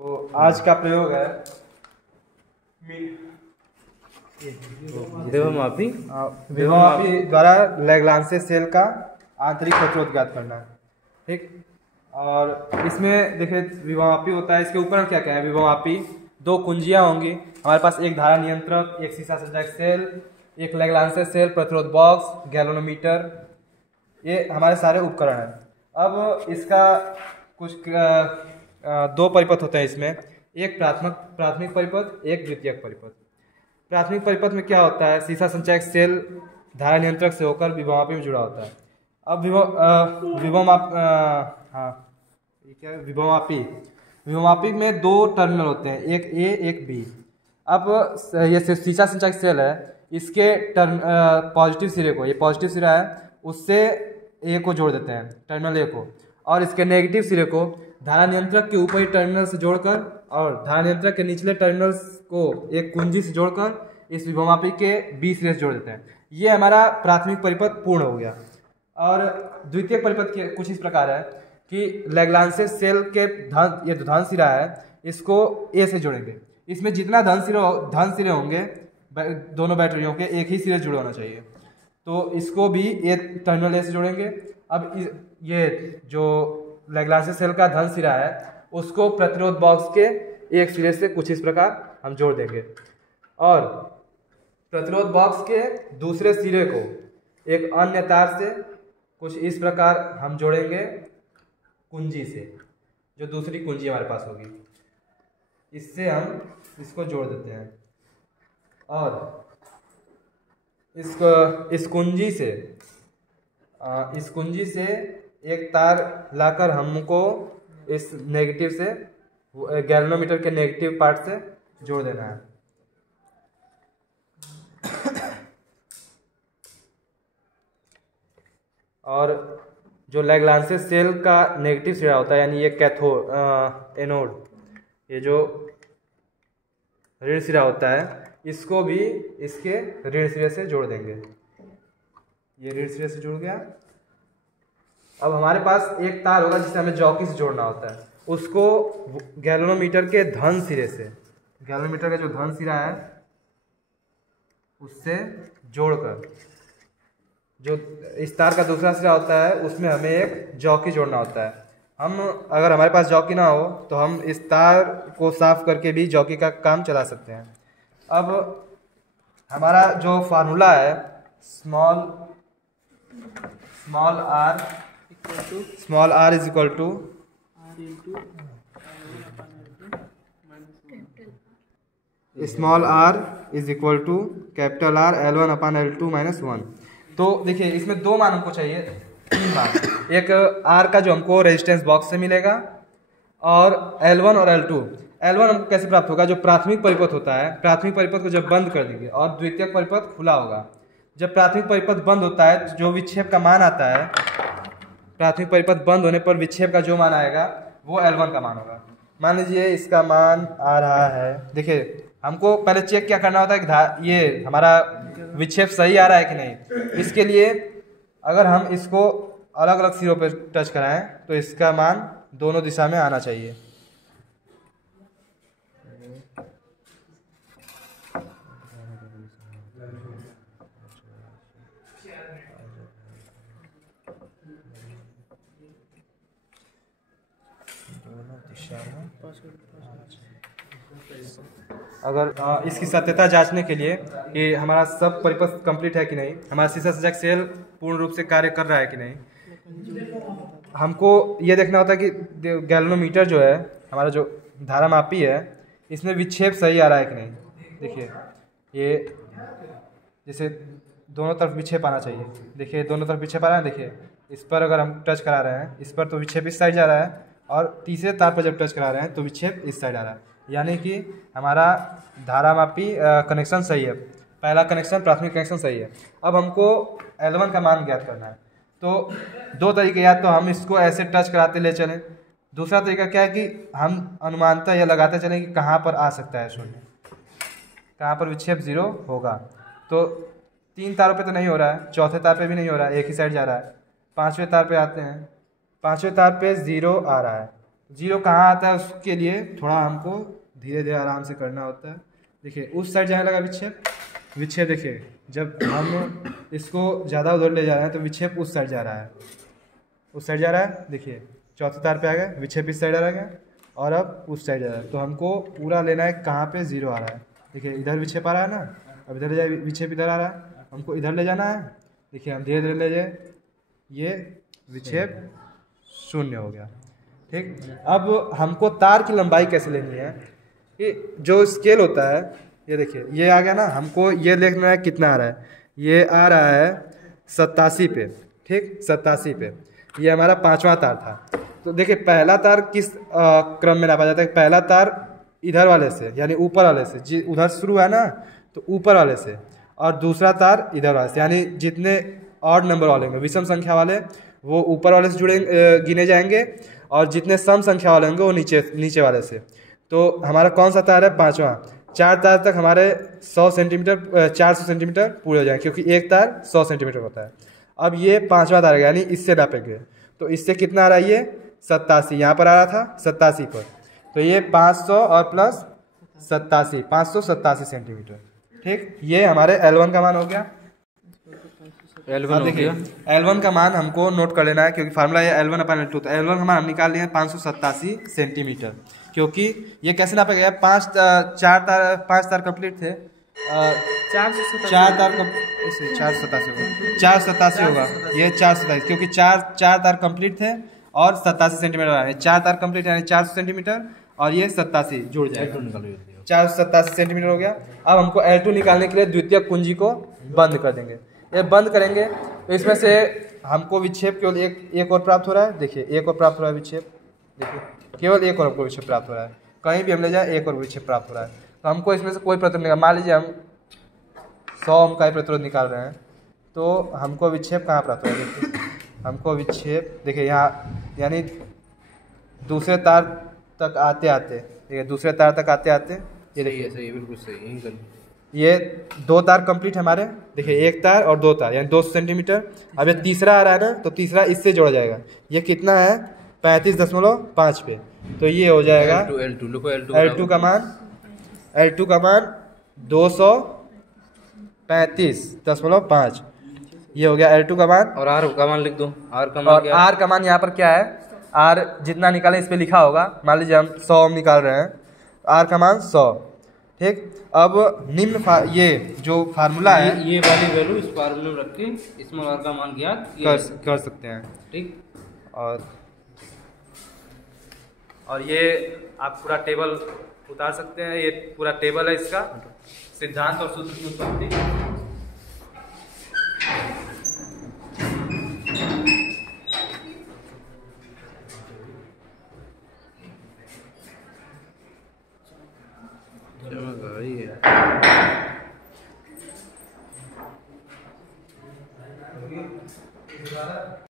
तो आज का प्रयोग है विभवमापी विभवमापी द्वारा लैग्रांज सेल का आंतरिक प्रतिरोध ज्ञात करना है। ठीक, और इसमें देखिए विभवमापी होता है, इसके ऊपर क्या क्या है। विभवमापी दो कुंजियां होंगी हमारे पास, एक धारा नियंत्रक, एक सीसा संचायक सेल, एक लैग्रांज सेल, प्रतिरोध बॉक्स, गैल्वेनोमीटर, ये हमारे सारे उपकरण हैं। अब इसका कुछ दो परिपथ होते हैं इसमें, एक प्राथमिक परिपथ, एक द्वितीयक परिपथ। प्राथमिक परिपथ में क्या होता है, सीसा संचायक सेल धारा नियंत्रक से होकर विभवमापी में जुड़ा होता है। अब विभवमापी में दो टर्मिनल होते हैं, एक ए एक बी। अब ये सीसा संचायक सेल है, इसके पॉजिटिव सिरे को, ये पॉजिटिव सिरा है, उससे ए को जोड़ देते हैं, टर्मिनल ए को, और इसके नेगेटिव सिरे को धारा नियंत्रक के ऊपरी टर्मिनल से जोड़कर और धारा नियंत्रक के निचले टर्मिनल को एक कुंजी से जोड़कर इस विभवमापी के बी सिरे से जोड़ देते हैं। ये हमारा प्राथमिक परिपथ पूर्ण हो गया। और द्वितीयक परिपथ के कुछ इस प्रकार है कि लैग्रांज सेल के ये जो धन सिरा है इसको ए से जोड़ेंगे। इसमें जितना धन सिरे होंगे दोनों बैटरियों के एक ही सिरे जुड़े होना चाहिए, तो इसको भी ए टर्मिनल ए से जोड़ेंगे। अब ये जो लैग्रांज सेल का धन सिरा है उसको प्रतिरोध बॉक्स के एक सिरे से कुछ इस प्रकार हम जोड़ देंगे, और प्रतिरोध बॉक्स के दूसरे सिरे को एक अन्य तार से कुछ इस प्रकार हम जोड़ेंगे कुंजी से, जो दूसरी कुंजी हमारे पास होगी, इससे हम इसको जोड़ देते हैं। और इस कुंजी से एक तार लाकर हमको इस नेगेटिव से गैल्वेनोमीटर के नेगेटिव पार्ट से जोड़ देना है। और जो लैग्रांज सेल का नेगेटिव सिरा होता है, यानी ये एनोड, ये जो ऋण सिरा होता है, इसको भी इसके ऋण सिरे से जोड़ देंगे। ये ऋण सिरे से जुड़ गया। अब हमारे पास एक तार होगा जिसे हमें जॉकी से जोड़ना होता है, उसको गैल्वेनोमीटर के धन सिरे से, गैल्वेनोमीटर का जो धन सिरा है उससे जोड़कर, जो इस तार का दूसरा सिरा होता है उसमें हमें एक जॉकी जोड़ना होता है। अगर हमारे पास जॉकी ना हो तो हम इस तार को साफ करके भी जॉकी का काम चला सकते हैं। अब हमारा जो फार्मूला है small r is equal to capital R L1 upon L2 minus 1। तो देखिए इसमें दो मान हमको चाहिए, तीन मान। एक R का जो हमको रेजिस्टेंस बॉक्स से मिलेगा, और L1 और L2 हमको कैसे प्राप्त होगा, जो प्राथमिक परिपथ होता है, प्राथमिक परिपथ को जब बंद कर देंगे और द्वितीयक परिपथ खुला होगा, जब प्राथमिक परिपथ बंद होता है तो जो विक्षेप का मान आता है, प्राथमिक परिपथ बंद होने पर विक्षेप का जो मान आएगा वो L1 का मान होगा। मान लीजिए इसका मान आ रहा है, देखिए हमको पहले चेक क्या करना होता है कि ये हमारा विक्षेप सही आ रहा है कि नहीं। इसके लिए अगर हम इसको अलग अलग सिरों पर टच कराएं तो इसका मान दोनों दिशा में आना चाहिए। अगर इसकी सत्यता जांचने के लिए कि हमारा सब परिपथ कंप्लीट है कि नहीं, हमारा सीसा संचायक सेल पूर्ण रूप से कार्य कर रहा है कि नहीं, हमको ये देखना होता है कि गैल्वेनोमीटर जो है, हमारा जो धारा मापी है, इसमें विक्षेप सही आ रहा है कि नहीं। देखिए ये जैसे दोनों तरफ विक्षेप आना चाहिए, देखिए दोनों तरफ विक्षेप आ रहा है। देखिए इस पर अगर हम टच करा रहे हैं, इस पर तो विक्षेप इस साइड जा रहा है, और तीसरे तार पर जब टच करा रहे हैं तो विक्षेप इस साइड आ रहा है, यानी कि हमारा धारामापी कनेक्शन सही है, पहला कनेक्शन प्राथमिक कनेक्शन सही है। अब हमको L1 का मान ज्ञात करना है, तो दो तरीके, या तो हम इसको ऐसे टच कराते ले चलें, दूसरा तरीका क्या है कि हम अनुमानतः यह लगाते चलें कि कहाँ पर आ सकता है शून्य, कहाँ पर विक्षेप 0 होगा। तो तीन तारों पे तो नहीं हो रहा है, चौथे तार पे भी नहीं हो रहा है, एक ही साइड जा रहा है। पांचवें तार पे आते हैं, पांचवें तार पे 0 आ रहा है, जीरो कहाँ आता है उसके लिए थोड़ा हमको धीरे धीरे आराम से करना होता है। देखिए उस साइड जाने लगा विक्षेप, विक्षेप देखिए जब हम इसको ज़्यादा उधर ले जा रहे हैं तो विक्षेप उस साइड जा रहा है, उस साइड जा रहा है। देखिए चौथे तार पे आ गया, विक्षेप इस साइड आ गया और अब उस साइड जा रहा है। तो हमको पूरा लेना है कहाँ पे जीरो आ रहा है। देखिए इधर विक्षेप आ रहा है ना, अब इधर ले जाए विक्षेप इधर आ रहा है, हमको इधर ले जाना है। देखिए हम धीरे धीरे ले जाए, ये विक्षेप शून्य हो गया। ठीक, अब हमको तार की लंबाई कैसे लेनी है, कि जो स्केल होता है ये देखिए ये आ गया ना, हमको ये देखना है कितना आ रहा है, ये आ रहा है 87 पे। ठीक 87 पे, ये हमारा 5वां तार था। तो देखिए पहला तार किस क्रम में नापा जाता है, पहला तार इधर वाले से यानी ऊपर वाले से, उधर शुरू है ना तो ऊपर वाले से, और दूसरा तार इधर वाले से, यानी जितने ऑड नंबर वाले होंगे विषम संख्या वाले वो ऊपर वाले से जुड़े गिने जाएंगे, और जितने सम संख्या वाले होंगे वो नीचे वाले से। तो हमारा कौन सा तार है, 5वां। 4 तार तक हमारे 100 सेंटीमीटर 400 सेंटीमीटर पूरे हो जाएंगे, क्योंकि एक तार 100 सेंटीमीटर होता है। अब ये 5वां तार है यानी इससे नापेंगे, तो इससे कितना आ रहा है, ये 87 यहाँ पर आ रहा था 87 पर, तो ये 500 और प्लस 87 587 सेंटीमीटर। ठीक, ये हमारे L1 का मान हो गया। L1 देखिए L1 का मान हमको नोट कर लेना है, क्योंकि फार्मूला है L1/L2, तो L1 का मान हम निकाल लिए 587 सेंटीमीटर, क्योंकि ये कैसे नापा गया, 5 तार कंप्लीट थे, 4 तार 487 होगा, ये 427, क्योंकि 4 तार कंप्लीट थे और 87 सेंटीमीटर आ रहे हैं। 4 तार कंप्लीट यानी 400 सेंटीमीटर और ये 87 जुड़ जाएगा, 487 सेंटीमीटर हो गया। अब हमको L2 निकालने के लिए द्वितीयक कुंजी को बंद कर देंगे। ये बंद करेंगे तो इसमें से हमको विक्षेप केवल एक और प्राप्त हो रहा है। देखिए एक और प्राप्त हो रहा है विक्षेप, देखिए केवल एक और हमको विक्षेप प्राप्त हो रहा है, कहीं भी हम ले जाए एक और विक्षेप प्राप्त हो रहा है। तो हमको इसमें से कोई प्रतिरोध निकाल, मान लीजिए हम 100 ओम का प्रतिरोध निकाल रहे हैं, तो हमको विक्षेप कहाँ प्राप्त हो रहा है, देखिए हमको विक्षेप देखिए यहाँ, यानी दूसरे तार तक आते आते, देखिए दूसरे तार तक आते आते, ये देखिए सही, बिल्कुल सही, यही कर, ये 2 तार कंप्लीट है हमारे, देखिए 1 तार और 2 तार यानी 200 सेंटीमीटर। अब ये तीसरा आ रहा है ना, तो तीसरा इससे जोड़ा जाएगा, ये कितना है 35.5 पे, तो ये हो जाएगा L2 का मान, L2 का मान 235.5, ये हो गया L2 का मान। और R का मान लिख दो, R का मान, और R का मान यहाँ पर क्या है, R जितना निकालें इस पे लिखा होगा, मान लीजिए हम 100 ओम निकाल रहे हैं, R का मान 100। ठीक, अब निम्न ये जो फार्मूला है, ये वाली वैल्यू इस फार्मूले में रख के इसमें R का मान ज्ञात कर सकते हैं। ठीक, और ये आप पूरा टेबल उतार सकते हैं, ये पूरा टेबल है इसका, सिद्धांत और सूत्र की उत्पत्ति। चलो भाई है।